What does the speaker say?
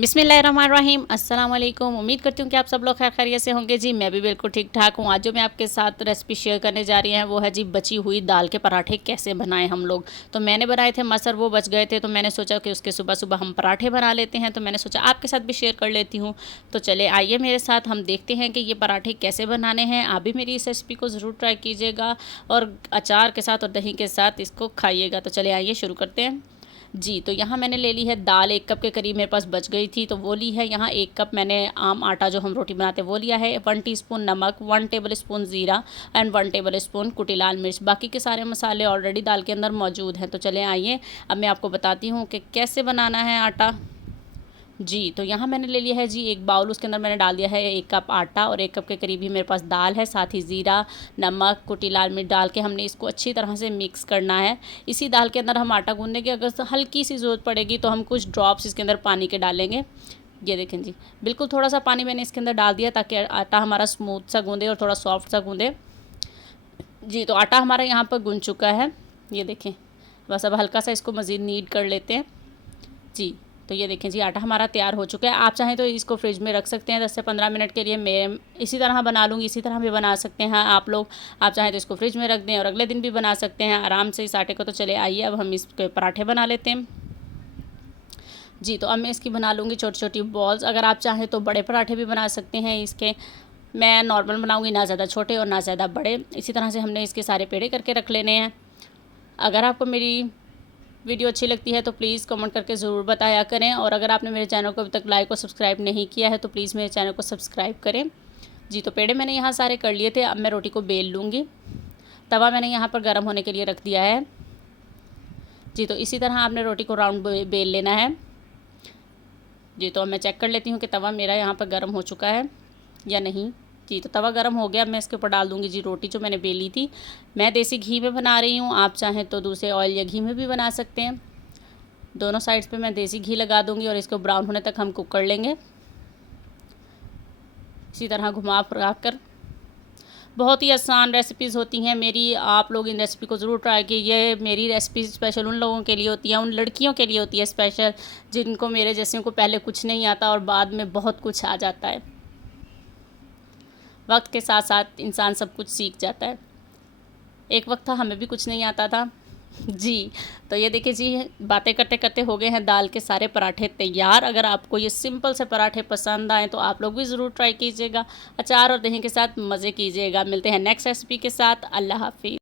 बिस्मिल्लाहिर्रहमानिर्रहीम, अस्सलाम वालेकुम। उम्मीद करती हूँ कि आप सब लोग खैर खैरियत से होंगे। जी मैं भी बिल्कुल ठीक ठाक हूँ। आज जो मैं आपके साथ रेसिपी शेयर करने जा रही हैं वो है जी बची हुई दाल के पराठे कैसे बनाएं हम लोग। तो मैंने बनाए थे मसर, वो बच गए थे तो मैंने सोचा कि उसके सुबह सुबह हम पराठे बना लेते हैं। तो मैंने सोचा आपके साथ भी शेयर कर लेती हूँ। तो चले आइए मेरे साथ, हम देखते हैं कि ये पराठे कैसे बनाने हैं। आप भी मेरी इस रेसिपी को ज़रूर ट्राई कीजिएगा और अचार के साथ और दही के साथ इसको खाइएगा। तो चले आइए शुरू करते हैं। जी तो यहाँ मैंने ले ली है दाल, 1 कप के करीब मेरे पास बच गई थी तो वो ली है। यहाँ 1 कप मैंने आम आटा जो हम रोटी बनाते हैं वो लिया है। 1 टीस्पून नमक, 1 टेबल स्पून ज़ीरा एंड 1 टेबल स्पून कुटी लाल मिर्च। बाकी के सारे मसाले ऑलरेडी दाल के अंदर मौजूद हैं। तो चले आइए अब मैं आपको बताती हूँ कि कैसे बनाना है आटा। जी तो यहाँ मैंने ले लिया है जी एक बाउल, उसके अंदर मैंने डाल दिया है 1 कप आटा और 1 कप के करीब ही मेरे पास दाल है। साथ ही ज़ीरा, नमक, कुटी लाल मिर्च डाल के हमने इसको अच्छी तरह से मिक्स करना है। इसी दाल के अंदर हम आटा गूंदने की अगर हल्की सी ज़रूरत पड़ेगी तो हम कुछ ड्रॉप्स इसके अंदर पानी के डालेंगे। ये देखें जी, बिल्कुल थोड़ा सा पानी मैंने इसके अंदर डाल दिया ताकि आटा हमारा स्मूथ सा गूंदे और थोड़ा सॉफ्ट सा गूंदे। जी तो आटा हमारा यहाँ पर गूंद चुका है, ये देखें। बस अब हल्का सा इसको मज़ीद नीड कर लेते हैं। जी तो ये देखें जी आटा हमारा तैयार हो चुका है। आप चाहें तो इसको फ्रिज में रख सकते हैं 10 से 15 मिनट के लिए। मैं इसी तरह बना लूँगी, इसी तरह भी बना सकते हैं आप लोग। आप चाहें तो इसको फ्रिज में रख दें और अगले दिन भी बना सकते हैं आराम से इस आटे को। तो चले आइए अब हम इसके पराठे बना लेते हैं। जी तो अब मैं इसकी बना लूँगी छोटी छोटी बॉल्स। अगर आप चाहें तो बड़े पराठे भी बना सकते हैं इसके। मैं नॉर्मल बनाऊँगी, ना ज़्यादा छोटे और ना ज़्यादा बड़े। इसी तरह से हमने इसके सारे पेड़े करके रख लेने हैं। अगर आपको मेरी वीडियो अच्छी लगती है तो प्लीज़ कमेंट करके ज़रूर बताया करें। और अगर आपने मेरे चैनल को अभी तक लाइक और सब्सक्राइब नहीं किया है तो प्लीज़ मेरे चैनल को सब्सक्राइब करें। जी तो पेड़े मैंने यहाँ सारे कर लिए थे। अब मैं रोटी को बेल लूँगी। तवा मैंने यहाँ पर गर्म होने के लिए रख दिया है। जी तो इसी तरह आपने रोटी को राउंड बेल लेना है। जी तो अब मैं चेक कर लेती हूँ कि तवा मेरा यहाँ पर गर्म हो चुका है या नहीं। जी तो तवा गर्म हो गया। अब मैं इसके ऊपर डाल दूँगी जी रोटी जो मैंने बेली थी। मैं देसी घी में बना रही हूँ, आप चाहें तो दूसरे ऑयल या घी में भी बना सकते हैं। दोनों साइड्स पे मैं देसी घी लगा दूँगी और इसको ब्राउन होने तक हम कुक कर लेंगे। इसी तरह घुमा फिरा कर। बहुत ही आसान रेसिपीज़ होती हैं मेरी, आप लोग इन रेसिपी को ज़रूर ट्राई कीजिए। मेरी रेसिपी स्पेशल उन लोगों के लिए होती है, उन लड़कियों के लिए होती है स्पेशल, जिनको मेरे जैसे को पहले कुछ नहीं आता और बाद में बहुत कुछ आ जाता है। वक्त के साथ साथ इंसान सब कुछ सीख जाता है। एक वक्त था हमें भी कुछ नहीं आता था। जी तो ये देखिए जी, बातें करते करते हो गए हैं दाल के सारे पराठे तैयार। अगर आपको ये सिंपल से पराठे पसंद आए तो आप लोग भी ज़रूर ट्राई कीजिएगा। अचार और दही के साथ मज़े कीजिएगा। मिलते हैं नेक्स्ट रेसिपी के साथ। अल्लाह हाफिज़।